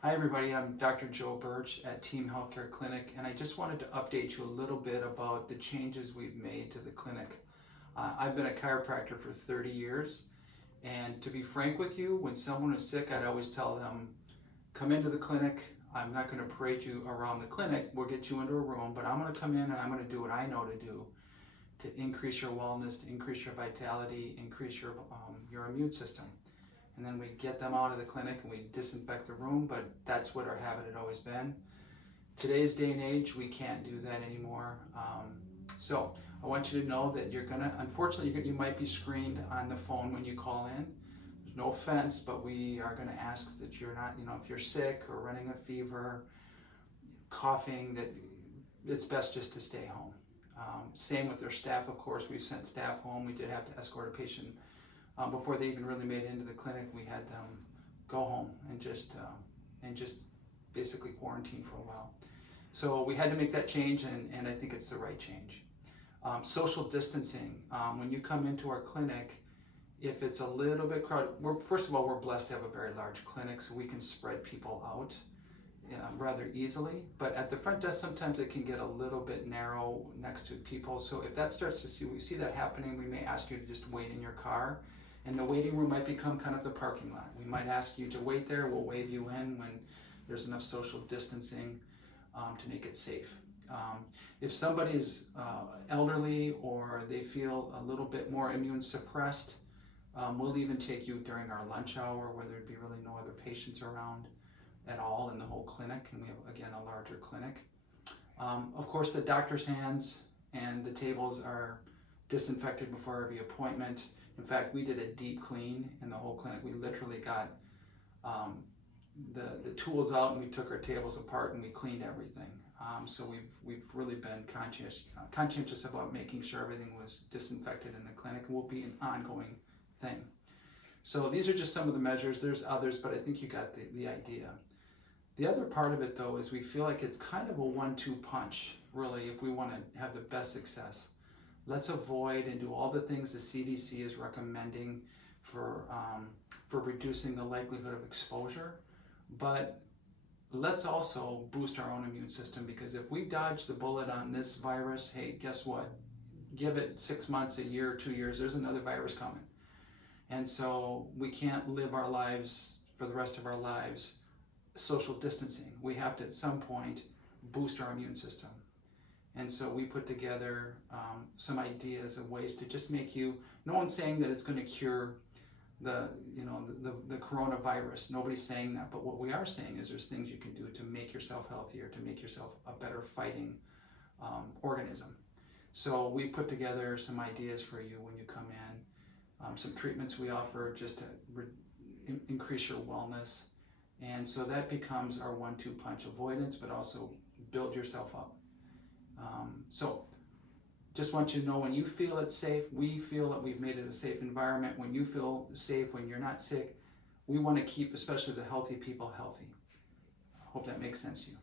Hi everybody, I'm Dr. Joe Birch at Team Healthcare Clinic, and I just wanted to update you a little bit about the changes we've made to the clinic. I've been a chiropractor for 30 years, and to be frank with you, when someone is sick, I'd always tell them, come into the clinic. I'm not going to parade you around the clinic. We'll get you into a room, but I'm going to come in and I'm going to do what I know to do to increase your wellness, to increase your vitality, increase your immune system. And then we get them out of the clinic and we disinfect the room, but that's what our habit had always been. Today's day and age, we can't do that anymore. So I want you to know that unfortunately, you might be screened on the phone when you call in. There's no offense, but we are going to ask that you're not, if you're sick or running a fever, coughing, that it's best just to stay home. Same with their staff, of course. We've sent staff home. We did have to escort a patient before they even really made it into the clinic. We had them go home and just basically quarantine for a while. So we had to make that change, and I think it's the right change. Social distancing. When you come into our clinic, if it's a little bit crowded, first of all, we're blessed to have a very large clinic, so we can spread people out rather easily. But at the front desk, sometimes it can get a little bit narrow next to people. So if that starts we see that happening, we may ask you to just wait in your car. And the waiting room might become kind of the parking lot. We might ask you to wait there. We'll wave you in when there's enough social distancing to make it safe. If somebody is elderly or they feel a little bit more immune suppressed, we'll even take you during our lunch hour where there'd be really no other patients around at all in the whole clinic. And we have, again, a larger clinic. Of course, the doctor's hands and the tables are disinfected before every appointment. In fact, we did a deep clean in the whole clinic. We literally got the tools out and we took our tables apart and we cleaned everything. So we've really been conscientious about making sure everything was disinfected in the clinic. It will be an ongoing thing. So these are just some of the measures. There's others, but I think you got the idea. The other part of it, though, is we feel like it's kind of a 1-2 punch, really, if we want to have the best success. Let's avoid and do all the things the CDC is recommending for reducing the likelihood of exposure, but let's also boost our own immune system, because if we dodge the bullet on this virus, hey, guess what? Give it 6 months, a year, 2 years, there's another virus coming. And so we can't live our lives for the rest of our lives social distancing. We have to, at some point, boost our immune system. And so we put together some ideas of ways to just make you, no one's saying that it's going to cure the coronavirus. Nobody's saying that. But what we are saying is there's things you can do to make yourself healthier, to make yourself a better fighting organism. So we put together some ideas for you when you come in, some treatments we offer just to increase your wellness. And so that becomes our 1-2 punch: avoidance, but also build yourself up. So just want you to know, when you feel it's safe, we feel that we've made it a safe environment. When you feel safe, when you're not sick, we want to keep, especially the healthy people, healthy. I hope that makes sense to you.